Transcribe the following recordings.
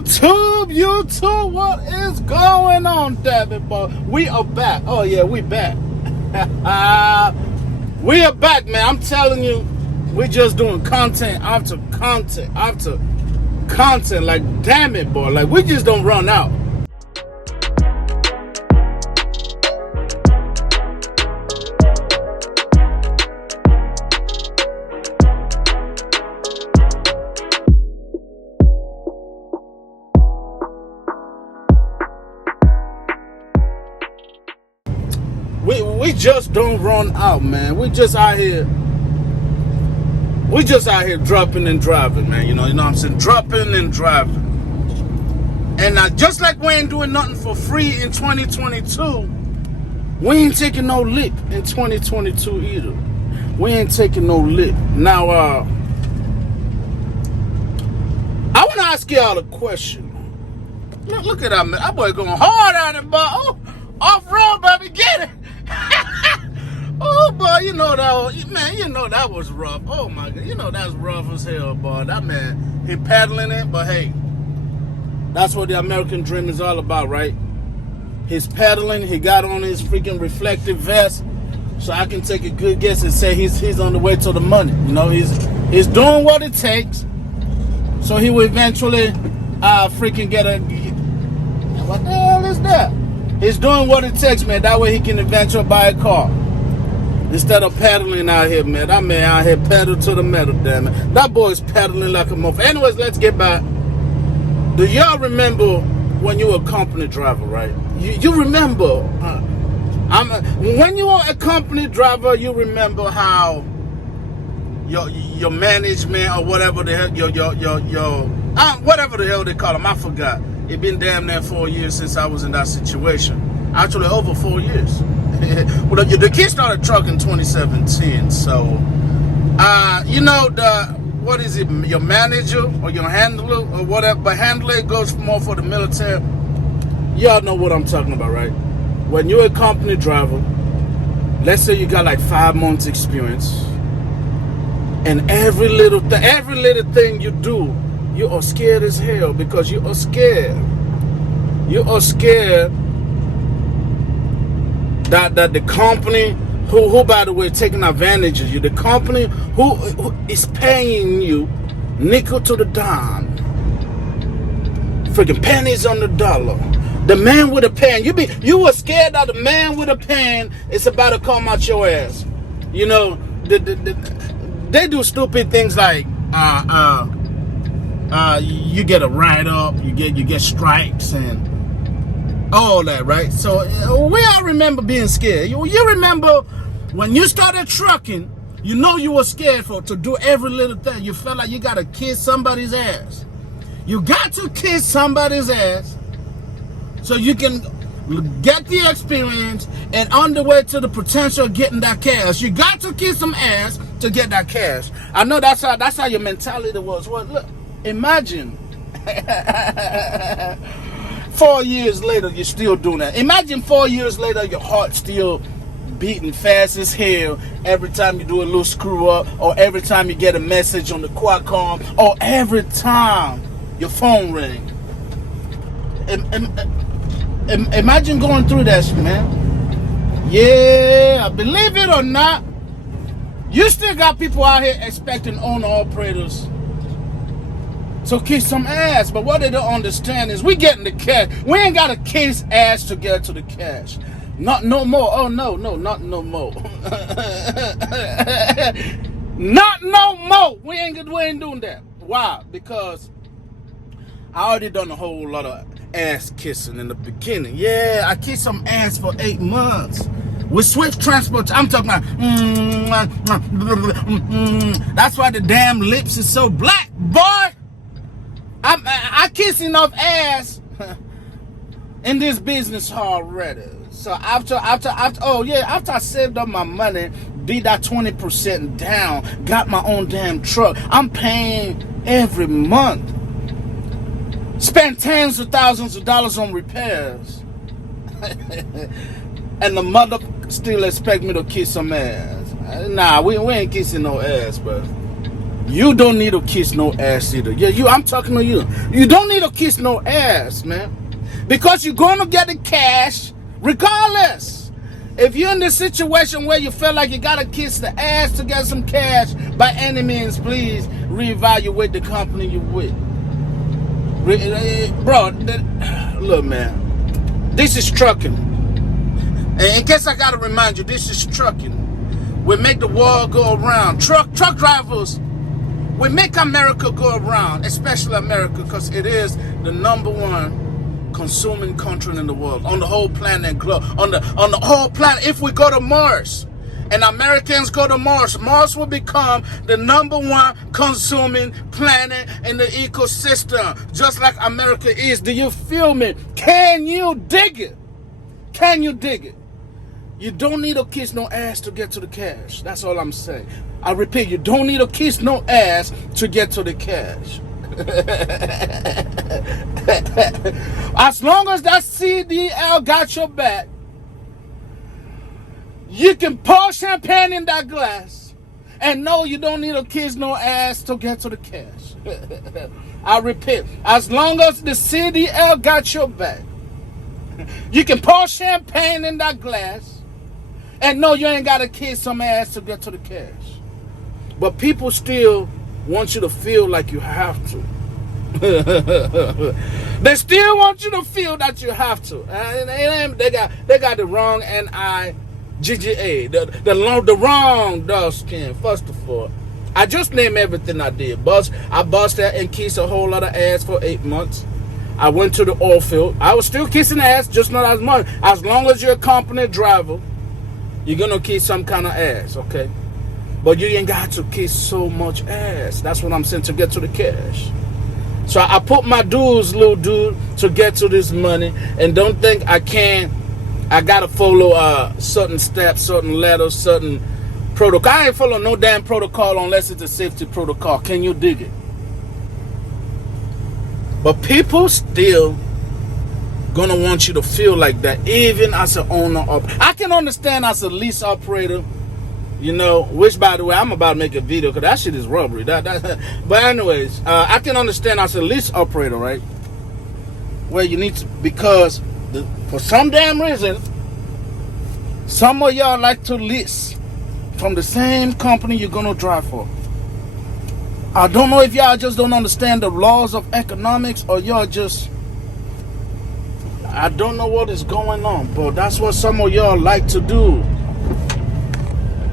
YouTube, what is going on, David boy? We are back. Oh yeah, we back. We are back, man. I'm telling you, we're just doing content after content after content. Like, damn it, boy. Like, we just don't run out. We just don't run out, man. We just out here dropping and driving, man. You know what I'm saying? Dropping and driving. And just like we ain't doing nothing for free in 2022, we ain't taking no lick in 2022 either. We ain't taking no lick. Now, I want to ask y'all a question. Look at that, man. That boy going hard on it, boy. Oh, off-road, baby, get it. Oh boy, you know that was rough. Oh my god, that's rough as hell, boy. That man, he paddling it, but hey, that's what the American dream is all about, right? He's paddling. He got on his freaking reflective vest, so I can take a good guess and say he's on the way to the money. He's doing what it takes, so he will eventually freaking get a. What the hell is that? He's doing what it takes, man. That way he can eventually buy a car. Instead of paddling out here, man. That man out here pedal to the metal, damn it. That boy's paddling like a motherfucker. Anyways, let's get back. Do y'all remember when you were a company driver, right? You remember. When you were a company driver, you remember how your management or whatever the hell, whatever the hell they call them, I forgot. It been damn near 4 years since I was in that situation. Actually, over 4 years. Well, the kid started trucking in 2017. So, what is it? Your manager or your handler or whatever. But handler goes more for the military. Y'all know what I'm talking about, right? When you're a company driver, let's say you got like 5 months experience, and every little thing you do, you are scared as hell because you are scared. You are scared that the company who by the way taking advantage of you, the company who is paying you nickel to the dime, freaking pennies on the dollar. The man with a pen, you were scared that the man with a pen is about to come out your ass. They do stupid things like you get a write-up, you get stripes and all that, right? So we all remember being scared. You remember when you started trucking, you were scared to do every little thing. You felt like you got to kiss somebody's ass. You got to kiss somebody's ass so you can get the experience and on the way to the potential of getting that cash. You got to kiss some ass to get that cash. I know that's how your mentality was. Well, look. Imagine 4 years later you're still doing that. Imagine 4 years later your heart's still beating fast as hell every time you do a little screw up, or every time you get a message on the Qualcomm, or every time your phone rings. Imagine going through that, man. Yeah, believe it or not, you still got people out here expecting owner-operators to kiss some ass, but what they don't understand is we getting the cash. We ain't got to kiss ass to get to the cash. Not no more. Oh no, not no more. Not no more. We ain't doing that. Why? Because I already done a whole lot of ass kissing in the beginning. Yeah, I kissed some ass for 8 months. With Swift Transport, I'm talking about. That's why the damn lips is so black, boy. I kiss enough ass in this business already. So after I saved up my money, did that 20% down, got my own damn truck, I'm paying every month. Spend tens of thousands of dollars on repairs. And the mother still expect me to kiss some ass. Nah, we ain't kissing no ass, bro. You don't need to kiss no ass either. Yeah, I'm talking to you. You don't need to kiss no ass, man. Because you're going to get the cash regardless. If you're in the situation where you feel like you got to kiss the ass to get some cash, by any means, please reevaluate the company you're with. Bro, look, man. This is trucking. And in case I got to remind you, this is trucking. We make the world go around. Truck drivers, we make America go around, especially America, because it is the #1 consuming country in the world, on the whole planet globe, on the whole planet. If we go to Mars and Americans go to Mars, Mars will become the #1 consuming planet in the ecosystem, just like America is. Do you feel me? Can you dig it? Can you dig it? You don't need to kiss no ass to get to the cash. That's all I'm saying. I repeat, you don't need to kiss no ass to get to the cash. As long as that CDL got your back, you can pour champagne in that glass and no, you don't need to kiss no ass to get to the cash. I repeat, as long as the CDL got your back, you can pour champagne in that glass and no, you ain't got to kiss some ass to get to the cash. But people still want you to feel like you have to. They still want you to feel that you have to. They got the wrong NIGGA, the wrong dog skin. First of all, I just named everything I did. I busted and kissed a whole lot of ass for 8 months. I went to the oil field. I was still kissing ass, just not as much. As long as you're a company driver, you're gonna kiss some kind of ass, okay? But you ain't got to kiss so much ass. That's what I'm saying, to get to the cash. So I put my dues, little dude, to get to this money. And don't think I gotta follow certain steps, certain letters, certain protocol. I ain't follow no damn protocol unless it's a safety protocol. Can you dig it? But people still gonna want you to feel like that, even as an owner. I can understand as a lease operator, you know, which, by the way, I'm about to make a video because that shit is robbery. But anyways, I can understand as a lease operator, right? Where you need to, because for some damn reason, some of y'all like to lease from the same company you're going to drive for. I don't know if y'all just don't understand the laws of economics or y'all just, I don't know what is going on, but that's what some of y'all like to do.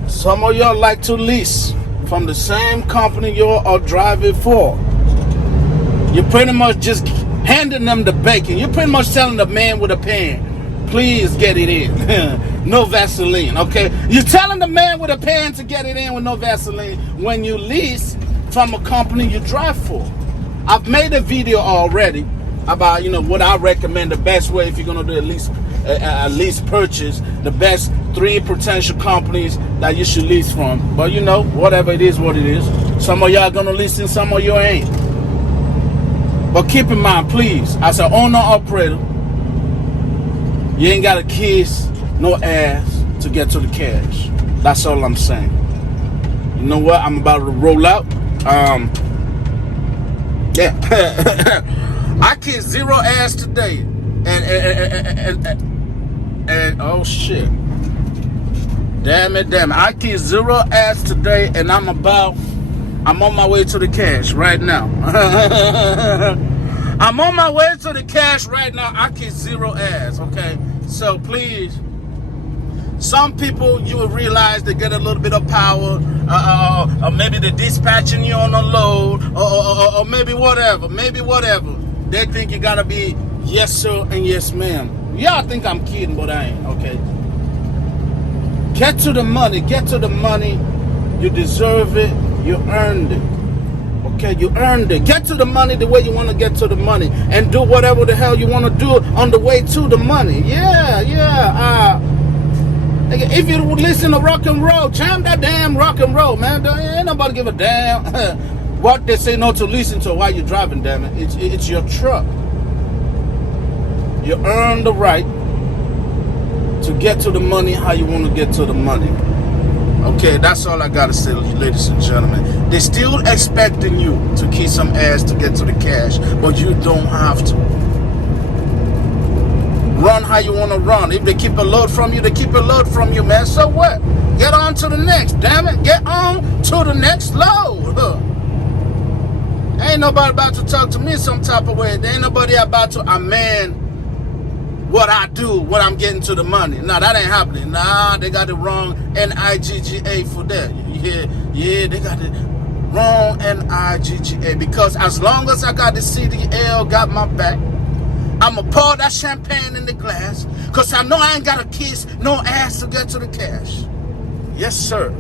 Some of y'all like to lease from the same company you are driving for. You're pretty much just handing them the bacon. You're pretty much telling the man with a pan, please get it in. No Vaseline, okay? You're telling the man with a pan to get it in with no Vaseline when you lease from a company you drive for. I've made a video already about, you know, what I recommend the best way if you're going to do a lease purchase, the best 3 potential companies that you should lease from. But you know, whatever it is, what it is. Some of y'all gonna lease and some of you ain't. But keep in mind, please, as an owner operator, you ain't gotta kiss no ass to get to the cash. That's all I'm saying. You know what? I'm about to roll out. Yeah. I kissed 0 ass today. And oh shit. Damn it. I kissed 0 ass today and I'm on my way to the cash right now. I'm on my way to the cash right now. I kissed 0 ass, okay? So please, some people, you will realize they get a little bit of power, or maybe they're dispatching you on a load, or maybe whatever. They think you gotta be yes sir and yes ma'am. Y'all think I'm kidding, but I ain't, okay? Get to the money. You deserve it. You earned it. Okay, you earned it. Get to the money the way you want to get to the money. And do whatever the hell you want to do on the way to the money. Yeah. If you listen to rock and roll, jam that damn rock and roll, man. Ain't nobody give a damn what they say not to listen to while you're driving, damn it. It's your truck. You earn the right to get to the money how you want to get to the money. Okay, that's all I gotta say, ladies and gentlemen. They still expecting you to kiss some ass to get to the cash, but you don't have to. Run how you want to run. If they keep a load from you, they keep a load from you, man. So what? Get on to the next, damn it. Get on to the next load. Ain't nobody about to talk to me some type of way. There ain't nobody about to amend what I do when I'm getting to the money. Nah, that ain't happening. Nah, they got the wrong N-I-G-G-A for that. Yeah, they got the wrong N-I-G-G-A. Because as long as I got the CDL, got my back, I'ma pour that champagne in the glass. Because I know I ain't got to kiss no ass to get to the cash. Yes, sir.